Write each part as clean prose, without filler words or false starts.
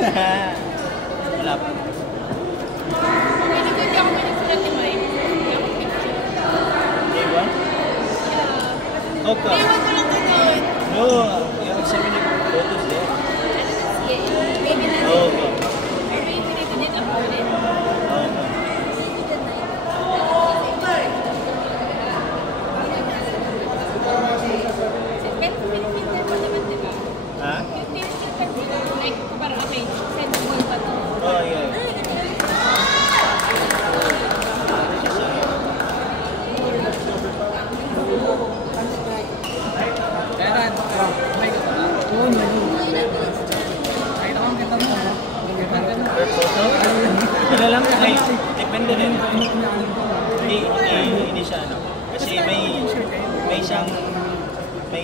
Wala pa. Hindi ako managsulat ni Mike. Hindi ako picture. Ewan? Okay. Ewan ko lang ko doon. No, yung seminar ko photos eh. Maybe na Oo. maybe pinipinit ako ulit. Oo. Pero pinipinit pa naman, di ba? Ha? Yung pinipinit pa dito, like, parang okay, sendable pa to. Oh, yeah. Kailan? May ka ba? Oo, nakita ko ang ganda mo. Wala lang, ay, depende din. Hindi siya, ano. Kasi may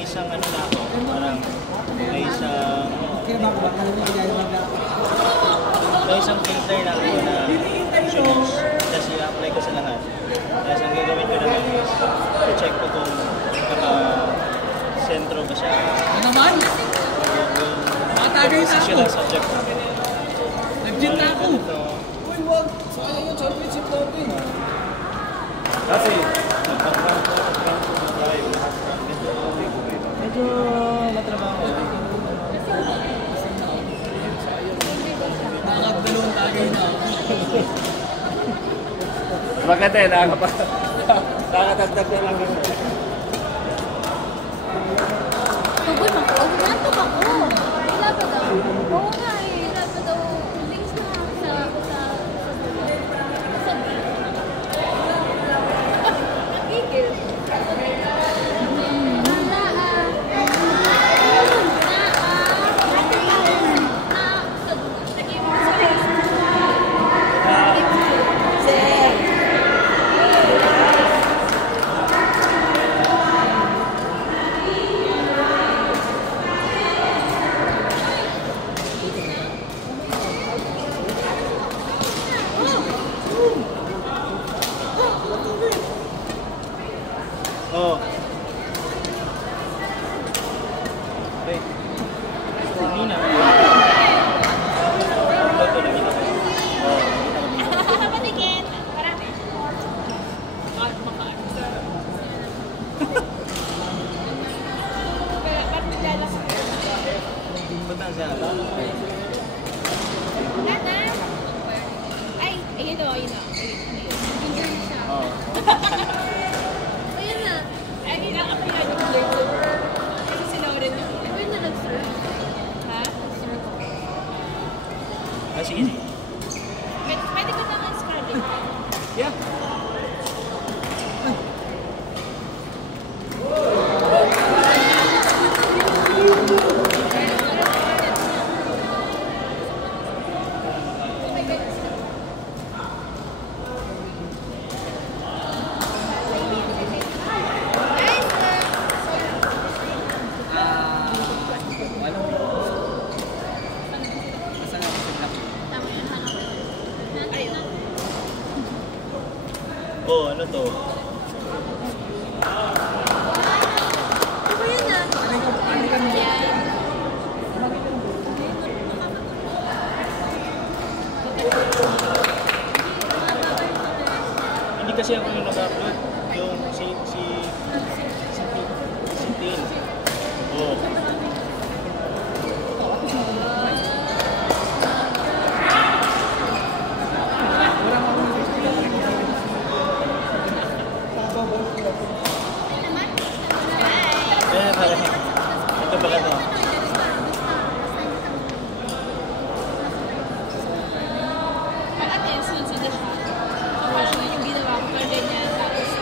isang ano na ako, parang may isang filter na ako na choose. Kasi apply ko sa lahat. Tapos ang gagawin ko naman is, check ko kung sentro ba siya. Ano naman? Matagay na ako. Sila subject. Nag-gym na ako. Uy, wag! Sayang yung championship natin. Kasi, medyo matrabaho. Nakakadalawang tagay na ako. Maganda eh, nakakatagdag na lang. Tugon ako. Nantok ako. Wala pa daw. Oo nga eh. Wala pa daw. Links na sa nagigil. Oh. Wait. Hindi na. Ito na kita. Oh. Patigin. Marami. Makaano sa... Kaya parang naglalakad. Punta siya. Nana! Ay, ayun o, ayun o. Ayun siya. Oh. Ayun na. Ay, ina-apply ko doon. Kasi sinawrin niya. Ayun na nag-serve. Ha? Ah, sige, sige. Pwede ko naman scrolling. Yeah. Oh, ano to? Ano yun na? Yan. Hindi kasi ako yung nag-upload. Yung si Tin. Oh. Kaya pala. Ito pala to. At yun, sunod-sunod siya. So, parang yung ginawa ko, parang ganyan. Tapos,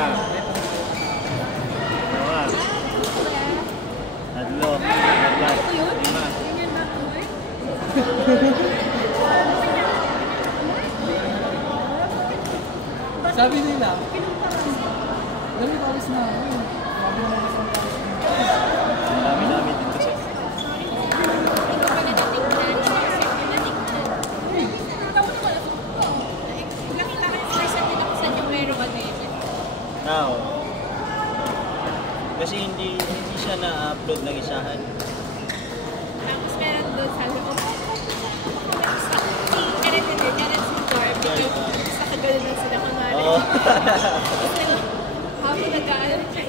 Isa. Dalawa. Tatlo. Apat. Ito yun? Lima. Yun yung back to work? Sabi nila, dami pawis na ako eh. Sabi nila sa Ang dami-dami din kasi. Hindi ko pa natitignan. Hindi ko natitignan. Tawag ko lang. Nakita ko yung first time ako sa numero ba ngayon? Tao. Kasi hindi siya na-upload ng isahan. Tapos meron doon sabi ko, si Karen si Dorm, sa kagano'n lang sila kumari. Oo. Habang nag-aalam siya.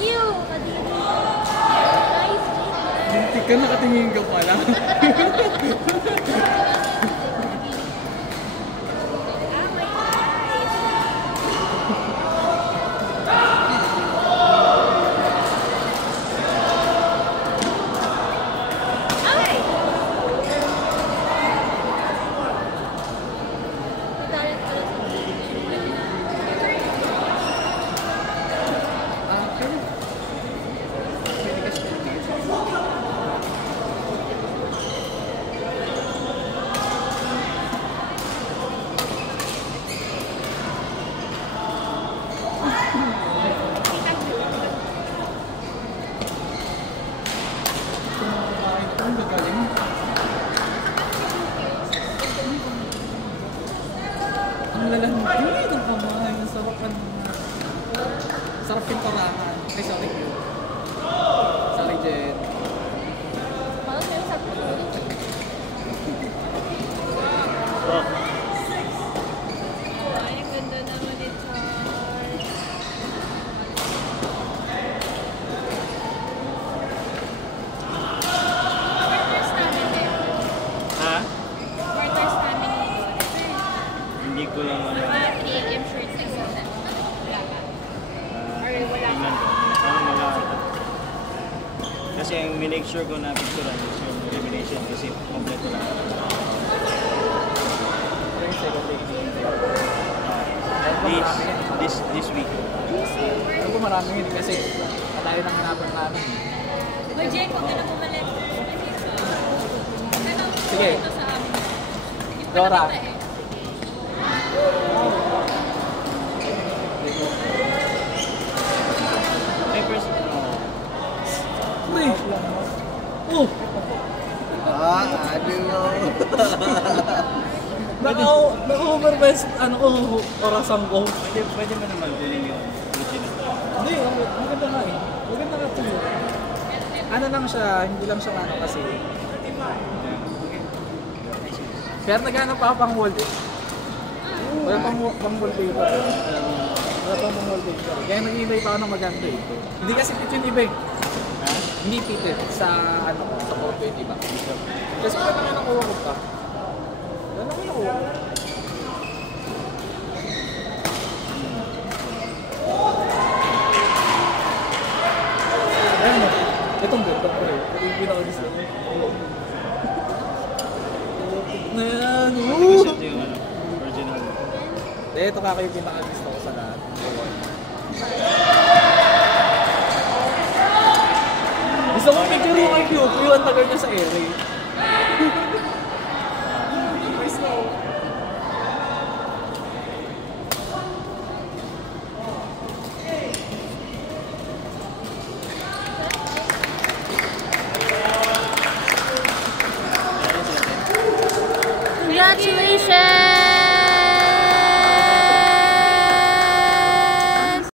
Ew! Kadiri. Guys, Muntik ka, nakatingin ka pala. ah, my eyes. Ay! Italit pala sa Akin. Pwede ka siya. Ang gagaling. Ang lalandi ng kamay. Ang sarap ng sarap pinturahan. Ay, sorry. Sorry, Jen. Malas meron sa puso. Oh. Ay, ang ganda naman ito. Quarters namin din. Ha? Quarters namin din. Hindi ko lang ano. Mga 3 AM shirts like that. Wala pa. Or wala Tingnan pa. ko. Parang wala ata. Kasi ang minake sure ko na picturean is yung elimination kasi kompleto lang. This week. Ano ko marami yun kasi katayo ng hanapan namin. Uy, Jen, huwag ka na pumalit. Sige. Ito sa amin. Hindi pa Dora. nakita eh. May person. Uy! Oh! Naka-overbest, ano ko, orasan ko. Pwede mo naman kunin yung original. Hindi, maganda nga eh. Maganda nga ito yun. Ano lang siya, hindi lang siya ano kasi. Kaya naghanap pa ako pang wallpaper. Wala pang wallpaper. Wala pang wallpaper. Kaya nag-iibay pa ako ng maganda eh. Hindi kasi fit yung iba eh. Ha? Hindi fitted sa ano ko, sa photo yung iba. Kasi kung ano nakuha ko pa. Ano ko nakuha ko? Ayan mo. Itong ganda ko eh. Ito yung pinaka-gusto ko. Na yan. Hindi ko yung ano, original. Ito kaka yung pinaka-gusto ko sa lahat. Gusto ko picture yung kay Q. Yung ang tagal niya sa ere.